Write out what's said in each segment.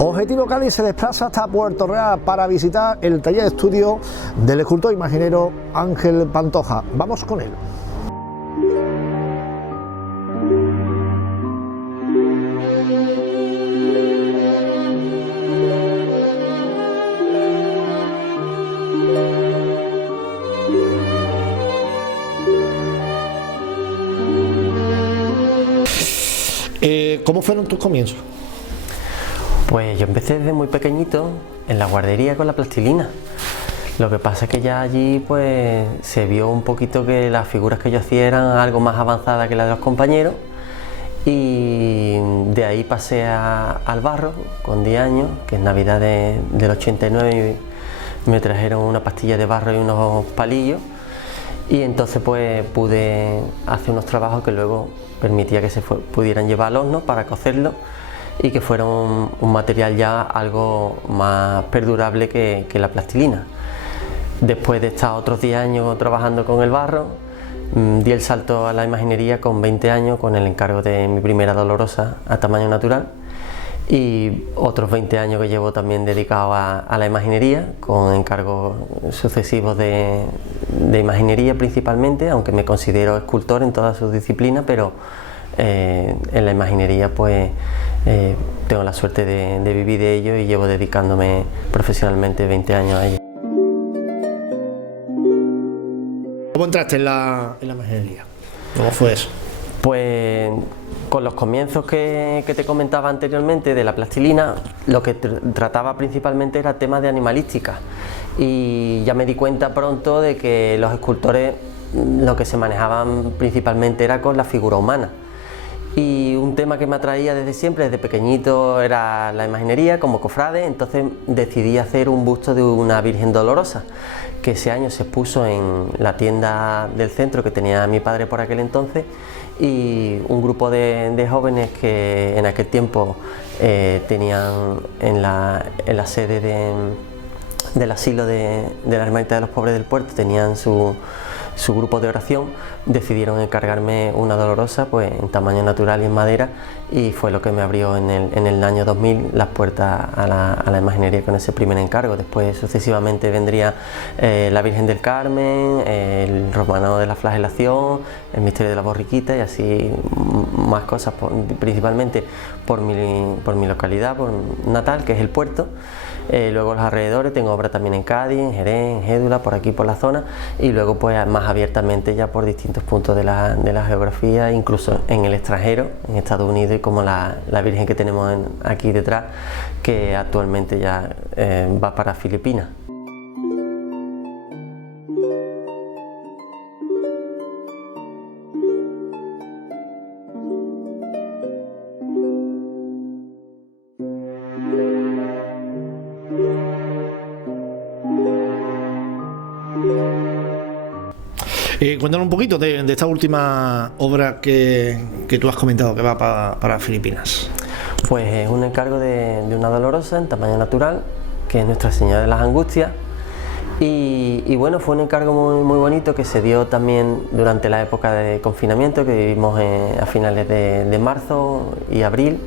Objetivo Cádiz se desplaza hasta Puerto Real para visitar el taller de estudio del escultor imaginero Ángel Pantoja. Vamos con él. ¿Cómo fueron tus comienzos? Pues yo empecé desde muy pequeñito en la guardería con la plastilina. Lo que pasa es que ya allí pues se vio un poquito que las figuras que yo hacía eran algo más avanzadas que las de los compañeros, y de ahí pasé al barro con 10 años, que es Navidad del 89, y me trajeron una pastilla de barro y unos palillos, y entonces pues pude hacer unos trabajos que luego permitía que pudieran llevar al horno para cocerlo y que fuera un material ya algo más perdurable que la plastilina. Después de estar otros 10 años trabajando con el barro, di el salto a la imaginería con 20 años con el encargo de mi primera Dolorosa a tamaño natural, y otros 20 años que llevo también dedicado a la imaginería con encargos sucesivos de imaginería principalmente, aunque me considero escultor en todas sus disciplinas, pero en la imaginería pues tengo la suerte de vivir de ello y llevo dedicándome profesionalmente 20 años a ello. ¿Cómo entraste en la imaginería? ¿Cómo fue eso? Pues con los comienzos que te comentaba anteriormente de la plastilina, lo que trataba principalmente era temas de animalística, y ya me di cuenta pronto de que los escultores lo que se manejaban principalmente era con la figura humana. Y un tema que me atraía desde siempre, desde pequeñito, era la imaginería como cofrade. Entonces decidí hacer un busto de una Virgen Dolorosa, que ese año se expuso en la tienda del centro que tenía mi padre por aquel entonces, y un grupo de jóvenes que en aquel tiempo tenían en la sede del asilo de la Hermandad de los Pobres del Puerto, tenían su grupo de oración, decidieron encargarme una Dolorosa pues en tamaño natural y en madera, y fue lo que me abrió en el año 2000 las puertas a la imaginería con ese primer encargo. Después sucesivamente vendría la Virgen del Carmen, el Romano de la Flagelación, el Misterio de la Borriquita y así más cosas, principalmente por mi localidad, por natal, que es el Puerto. Luego los alrededores tengo obra también en Cádiz, en Jerez, en Gédula, por aquí por la zona, y luego pues más abiertamente ya por distintos puntos de la geografía, incluso en el extranjero, en Estados Unidos, y como la Virgen que tenemos aquí detrás, que actualmente ya va para Filipinas. Cuéntanos un poquito de esta última obra que tú has comentado que va para Filipinas. Pues es un encargo de una Dolorosa en tamaño natural, que es Nuestra Señora de las Angustias, y bueno, fue un encargo muy bonito que se dio también durante la época de confinamiento que vivimos a finales de marzo y abril.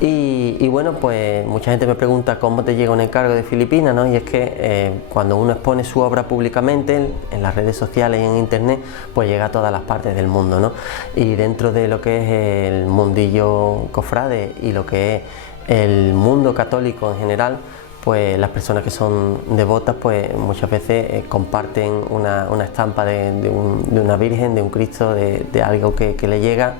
Y bueno, pues mucha gente me pregunta cómo te llega un encargo de Filipinas, ¿no? Y es que cuando uno expone su obra públicamente en las redes sociales y en internet, pues llega a todas las partes del mundo, ¿no? Y dentro de lo que es el mundillo cofrade y lo que es el mundo católico en general, pues las personas que son devotas pues muchas veces comparten una estampa de una Virgen, de un Cristo, de algo que le llega.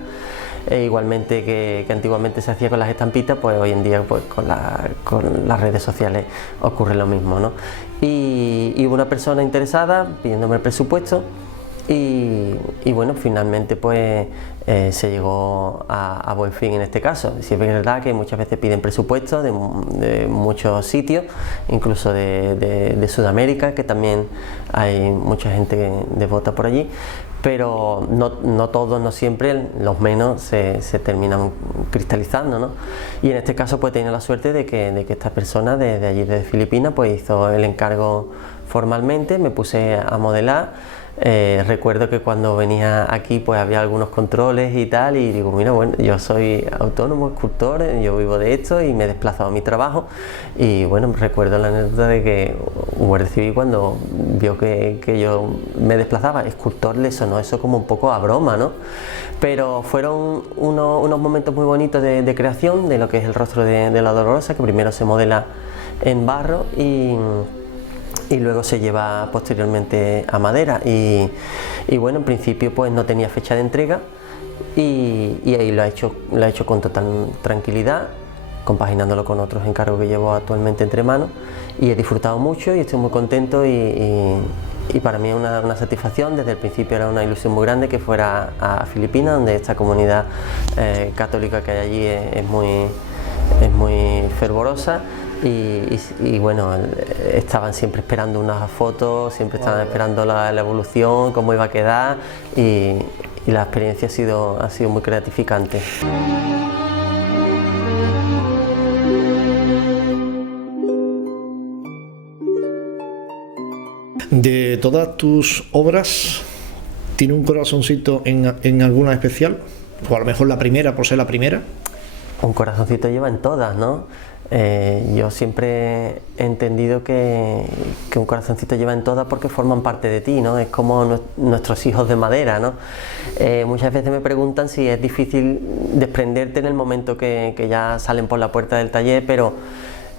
Igualmente que antiguamente se hacía con las estampitas, pues hoy en día pues con las redes sociales ocurre lo mismo, ¿no? Y hubo una persona interesada pidiéndome el presupuesto, y bueno, finalmente pues se llegó a buen fin en este caso. Sí es verdad que muchas veces piden presupuestos de muchos sitios, incluso de Sudamérica, que también hay mucha gente devota por allí, pero no todos, no siempre, los menos se terminan cristalizando, ¿no? Y en este caso pues he tenido la suerte de que esta persona de allí de Filipinas pues hizo el encargo formalmente, me puse a modelar, Recuerdo que cuando venía aquí pues había algunos controles y tal, y digo, mira, bueno, yo soy autónomo, escultor, yo vivo de esto y me he desplazado a mi trabajo. Y bueno, recuerdo la anécdota de que un guardia civil, cuando vio que yo me desplazaba, escultor, le sonó eso como un poco a broma, ¿no? Pero fueron unos momentos muy bonitos de creación de lo que es el rostro de la Dolorosa, que primero se modela en barro y luego se lleva posteriormente a madera. Y bueno, en principio pues no tenía fecha de entrega, y ahí lo ha hecho con total tranquilidad, compaginándolo con otros encargos que llevo actualmente entre manos, y he disfrutado mucho y estoy muy contento, y para mí es una satisfacción. Desde el principio era una ilusión muy grande que fuera a Filipinas, donde esta comunidad católica que hay allí es muy fervorosa. Y bueno, estaban siempre esperando unas fotos, siempre estaban esperando la evolución, cómo iba a quedar, y la experiencia ha sido muy gratificante. De todas tus obras, ¿tiene un corazoncito en alguna especial? O a lo mejor la primera, por ser la primera. Un corazoncito lleva en todas, ¿no? Yo siempre he entendido que un corazoncito lleva en todas porque forman parte de ti, ¿no? Es como nuestros hijos de madera, ¿no? Muchas veces me preguntan si es difícil desprenderte en el momento que ya salen por la puerta del taller, pero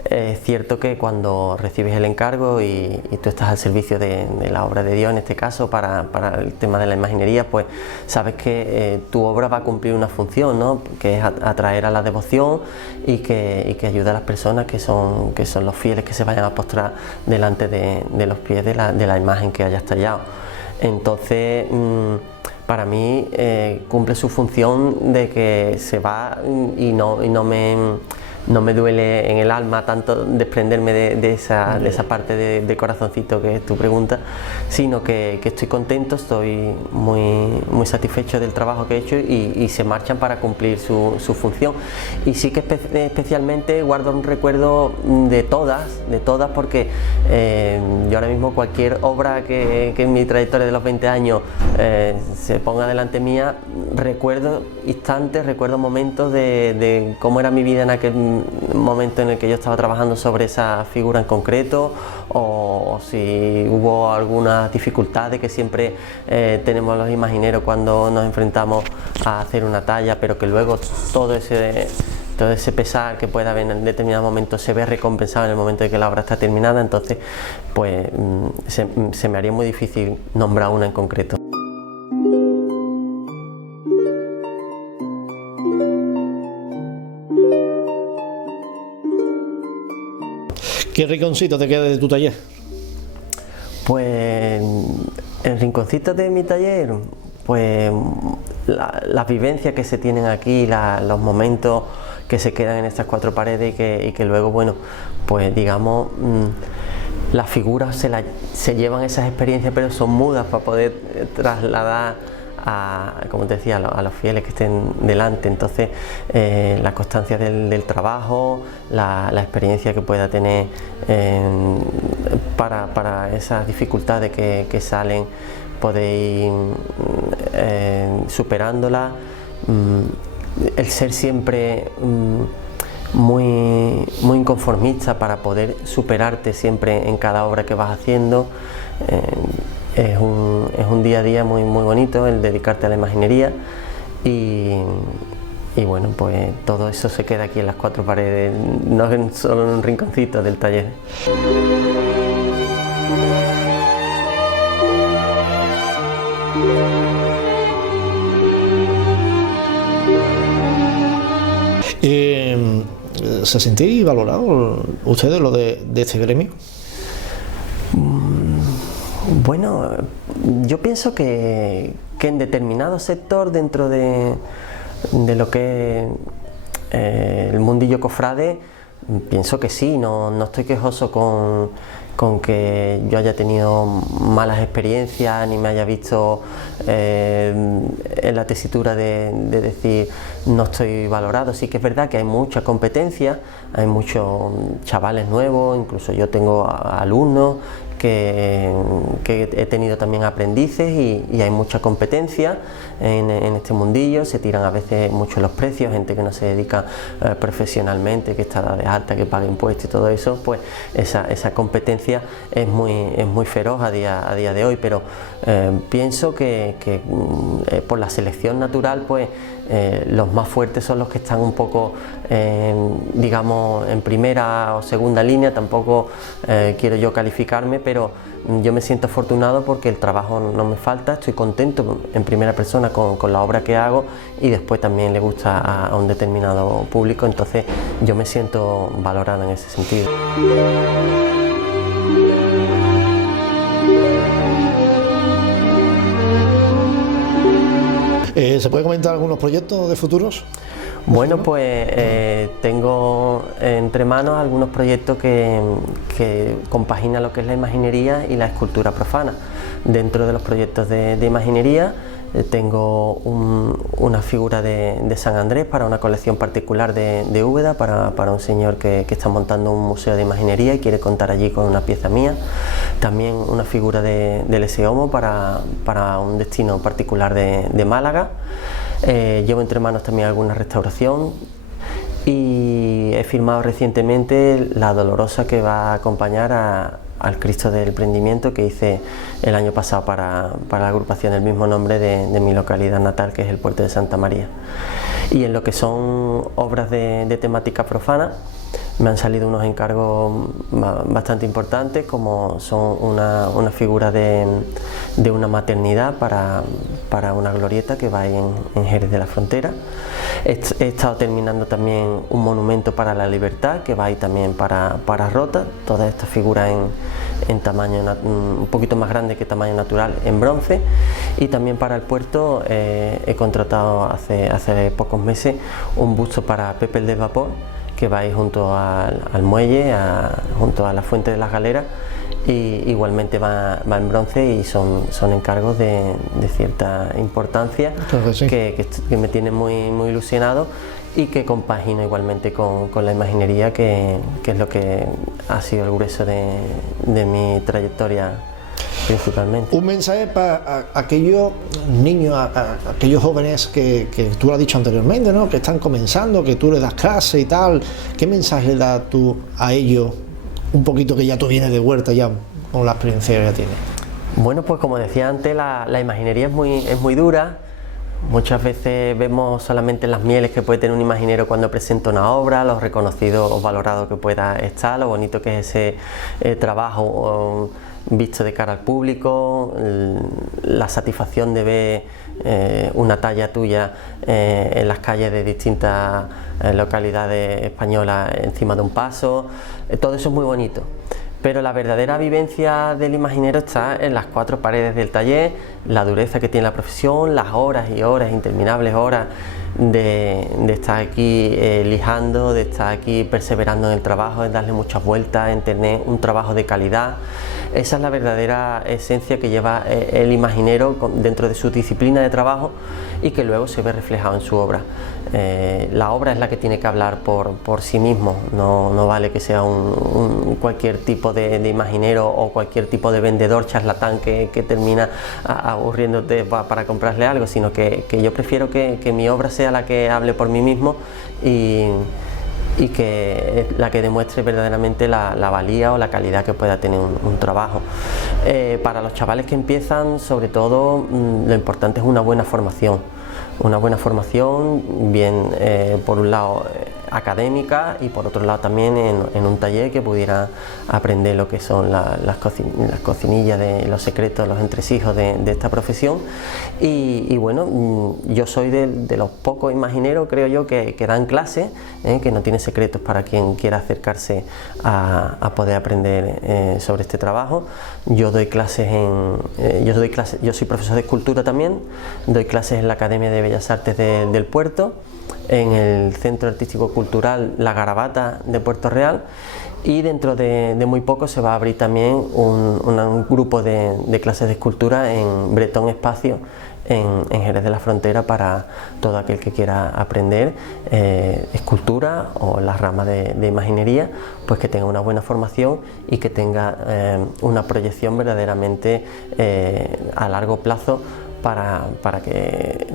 es cierto que cuando recibes el encargo y tú estás al servicio de la obra de Dios, en este caso para el tema de la imaginería, pues sabes que tu obra va a cumplir una función, ¿no? Que es atraer a la devoción y que ayuda a las personas que son los fieles que se vayan a postrar delante de los pies de la imagen que hayas tallado. Entonces, para mí cumple su función de que se va y no me duele en el alma tanto desprenderme de esa parte de corazoncito que es tu pregunta, sino que estoy contento, estoy muy satisfecho del trabajo que he hecho, y se marchan para cumplir su función. Y sí que especialmente guardo un recuerdo de todas, porque yo ahora mismo cualquier obra que en mi trayectoria de los 20 años se ponga delante mía, recuerdo instantes, recuerdo momentos de cómo era mi vida en aquel momento en el que yo estaba trabajando sobre esa figura en concreto, o si hubo alguna dificultad de que siempre tenemos los imagineros cuando nos enfrentamos a hacer una talla, pero que luego todo ese pesar que pueda haber en determinados momentos se ve recompensado en el momento de que la obra está terminada. Entonces pues se me haría muy difícil nombrar una en concreto. ¿Qué rinconcito te queda de tu taller? Pues el rinconcito de mi taller, pues las vivencias que se tienen aquí, los momentos que se quedan en estas cuatro paredes, y que luego, bueno, pues digamos, las figuras se llevan esas experiencias, pero son mudas para poder trasladar como te decía, a los fieles que estén delante. Entonces la constancia del trabajo, la experiencia que pueda tener para esas dificultades que salen, podéis ir superándolas, el ser siempre muy inconformista para poder superarte siempre en cada obra que vas haciendo. Es un día a día muy bonito el dedicarte a la imaginería, y bueno, pues todo eso se queda aquí en las cuatro paredes, no solo en un rinconcito del taller. ¿Se sentís valorados ustedes, lo de este gremio? Bueno, yo pienso que en determinado sector dentro de lo que es el mundillo cofrade, pienso que sí, no estoy quejoso con que yo haya tenido malas experiencias ni me haya visto en la tesitura de decir no estoy valorado. Sí que es verdad que hay mucha competencia, hay muchos chavales nuevos, incluso yo tengo alumnos que he tenido también aprendices y hay mucha competencia en este mundillo. Se tiran a veces mucho los precios, gente que no se dedica profesionalmente, que está de alta, que paga impuestos y todo eso, pues esa competencia es muy feroz a día de hoy, pero pienso que por la selección natural, pues los más fuertes son los que están un poco, digamos, en primera o segunda línea. Tampoco quiero yo calificarme, pero yo me siento afortunado porque el trabajo no me falta, estoy contento en primera persona con la obra que hago, y después también le gusta a un determinado público, entonces yo me siento valorado en ese sentido. ¿Se puede comentar algunos proyectos de futuros? Bueno, pues tengo entre manos algunos proyectos que compaginan lo que es la imaginería y la escultura profana. Dentro de los proyectos de imaginería tengo una figura de San Andrés para una colección particular de Úbeda, para un señor que está montando un museo de imaginería y quiere contar allí con una pieza mía. También una figura del Eseomo para un destino particular de Málaga. Llevo entre manos también alguna restauración y he firmado recientemente la Dolorosa que va a acompañar al Cristo del Prendimiento que hice el año pasado para la agrupación del mismo nombre de mi localidad natal, que es el puerto de Santa María. Y en lo que son obras de temática profana, me han salido unos encargos bastante importantes, como son una figura de una maternidad para una glorieta que va ahí en Jerez de la Frontera. He estado terminando también un monumento para la libertad que va ahí también para Rota, todas estas figuras en tamaño un poquito más grande que tamaño natural, en bronce. Y también para el puerto he contratado hace pocos meses un busto para Pepe el Desvapor, que va ahí junto al muelle, junto a la fuente de las galeras, y igualmente va en bronce, y son encargos de cierta importancia, claro que sí, que me tienen muy ilusionado y que compagino igualmente con la imaginería, que es lo que ha sido el grueso de mi trayectoria principalmente. Un mensaje para aquellos niños, aquellos jóvenes que tú lo has dicho anteriormente, ¿no?, que están comenzando, que tú les das clase y tal. ¿Qué mensaje le das tú a ellos, un poquito que ya tú vienes de huerta ya con la experiencia que ya tienes? Bueno, pues como decía antes, la imaginería es muy dura. Muchas veces vemos solamente las mieles que puede tener un imaginero cuando presenta una obra, lo reconocido o valorado que pueda estar, lo bonito que es ese trabajo visto de cara al público, la satisfacción de ver una talla tuya en las calles de distintas localidades españolas encima de un paso. Todo eso es muy bonito, pero la verdadera vivencia del imaginero está en las cuatro paredes del taller, la dureza que tiene la profesión, las horas y horas, interminables horas de estar aquí lijando, de estar aquí perseverando en el trabajo, de darle muchas vueltas, en tener un trabajo de calidad. Esa es la verdadera esencia que lleva el imaginero dentro de su disciplina de trabajo y que luego se ve reflejado en su obra. La obra es la que tiene que hablar por sí mismo, no vale que sea cualquier tipo de imaginero o cualquier tipo de vendedor charlatán que termina aburriéndote para comprarle algo, sino que yo prefiero que mi obra sea la que hable por mí mismo y que la que demuestre verdaderamente la valía o la calidad que pueda tener un trabajo. Para los chavales que empiezan, sobre todo, lo importante es una buena formación, bien por un lado académica y por otro lado también en un taller que pudiera aprender lo que son las cocinillas, de los secretos, los entresijos de esta profesión. Y bueno, yo soy de los pocos imagineros, creo yo, que dan clases, que no tiene secretos para quien quiera acercarse a poder aprender sobre este trabajo. Yo doy clases yo soy profesor de escultura también, doy clases en la Academia de Bellas Artes del Puerto, en el Centro Artístico Cultural La Garabata de Puerto Real, y dentro de muy poco se va a abrir también un grupo de clases de escultura en Bretón Espacio, en Jerez de la Frontera para todo aquel que quiera aprender escultura o las ramas de imaginería, pues que tenga una buena formación y que tenga una proyección verdaderamente a largo plazo para que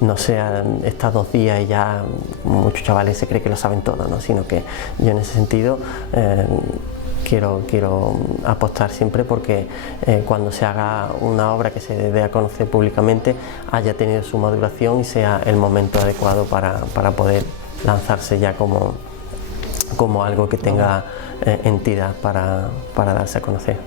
no sean estos 2 días y ya muchos chavales se creen que lo saben todo, ¿no? Sino que yo en ese sentido quiero apostar siempre porque cuando se haga una obra que se dé a conocer públicamente haya tenido su maduración y sea el momento adecuado para poder lanzarse ya como algo que tenga entidad para darse a conocer.